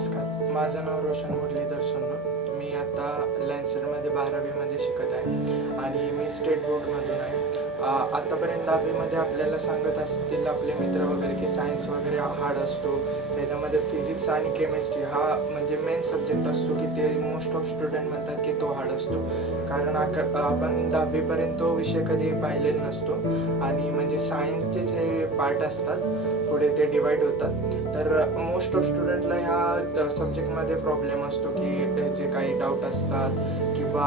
नमस्कार, माझं नाव रोशन मुरलीधर सोनू. मी आता लॅन्सेटमध्ये 12वीमध्ये शिकत आहे आणि मी स्टेट बोर्डमधून आहे. आत्तापर्यंत 10वीमध्ये आपल्याला सांगत असतील आपले मित्र वगैरे की सायन्स वगैरे हार्ड असतो, त्याच्यामध्ये फिजिक्स आणि केमिस्ट्री हा म्हणजे मेन सब्जेक्ट असतो की ते मोस्ट ऑफ स्टुडंट म्हणतात की तो हार्ड असतो. कारण आपण 10वीपर्यंत तो विषय कधी पाहिलेला नसतो आणि म्हणजे सायन्सचेच हे पार्ट असतात, पुढे ते डिवाईड होतात. तर मोस्ट ऑफ स्टुडंटला ह्या सब्जेक्टमध्ये प्रॉब्लेम असतो की जे काही डाऊट असतात किंवा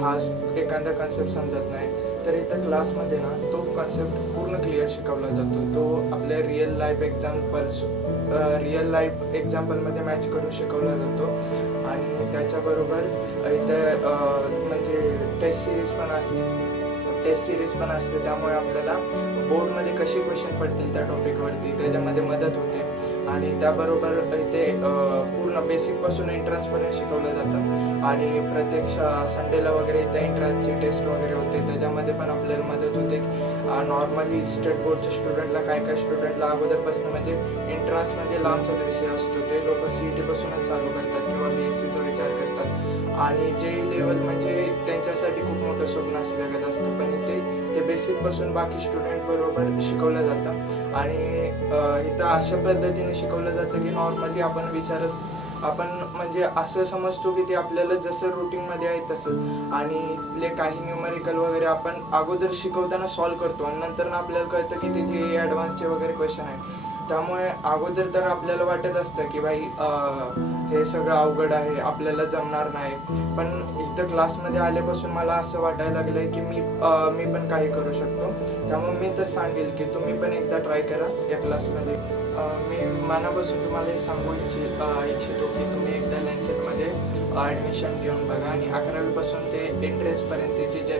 हा एखादा कन्सेप्ट समजत नाही, तर इथं क्लासमध्ये ना तो कन्सेप्ट पूर्ण क्लिअर शिकवला जातो. तो आपल्या रिअल लाईफ एक्झाम्पलमध्ये मॅच करून शिकवला जातो. आणि त्याच्याबरोबर इथं म्हणजे टेस्ट सिरीज पण असते, त्यामुळे आपल्याला बोर्डमध्ये कसे क्वेश्चन पडतील त्या टॉपिकवरती त्याच्यामध्ये मदत होते. आणि त्याबरोबर इथे पूर्ण बेसिकपासून एंट्रन्सपर्यंत शिकवलं जातं आणि प्रत्येक संडेला वगैरे इथे एंट्रन्सची टेस्ट वगैरे होते, त्याच्यामध्ये पण आपल्याला मदत होते. नॉर्मली स्टेट बोर्डच्या स्टुडंटला काय स्टुडंटला अगोदरपासून म्हणजे एंट्रन्स म्हणजे लांबचाच विषय असतो, ते लोक CET-पासूनच चालू करतात किंवा BScचा विचार करतात आणि जे लेवल म्हणजे त्यांच्यासाठी खूप मोठं स्वप्न असल्यागत असतं. पण इथे ते बेसिकपासून बाकी स्टुडंट बरोबर शिकवलं जातं आणि इथं अशा पद्धतीने शिकवलं जातं की नॉर्मली आपण म्हणजे असं समजतो की ते आपल्याला जसं रुटीनमध्ये आहे तसंच, आणि इथले काही न्यूमेरिकल वगैरे आपण अगोदर शिकवताना सॉल्व करतो आणि नंतर आपल्याला कळतं की ते जे ॲडव्हान्सचे वगैरे क्वेश्चन आहेत. त्यामुळे अगोदर तर आपल्याला वाटत असतं की भाई हे सगळं अवघड आहे, आपल्याला जमणार नाही. पण इथं क्लासमध्ये आल्यापासून मला असं वाटायला लागलं आहे की मी पण काही करू शकतो. त्यामुळे मी तर सांगेल की तुम्ही पण एकदा ट्राय करा या क्लासमध्ये. मी मनापासून तुम्हाला हे सांगू इच्छितो की तुम्ही एकदा लॅन्सेटमध्ये ॲडमिशन घेऊन बघा आणि 11वीपासून ते एंट्रन्सपर्यंतचे जे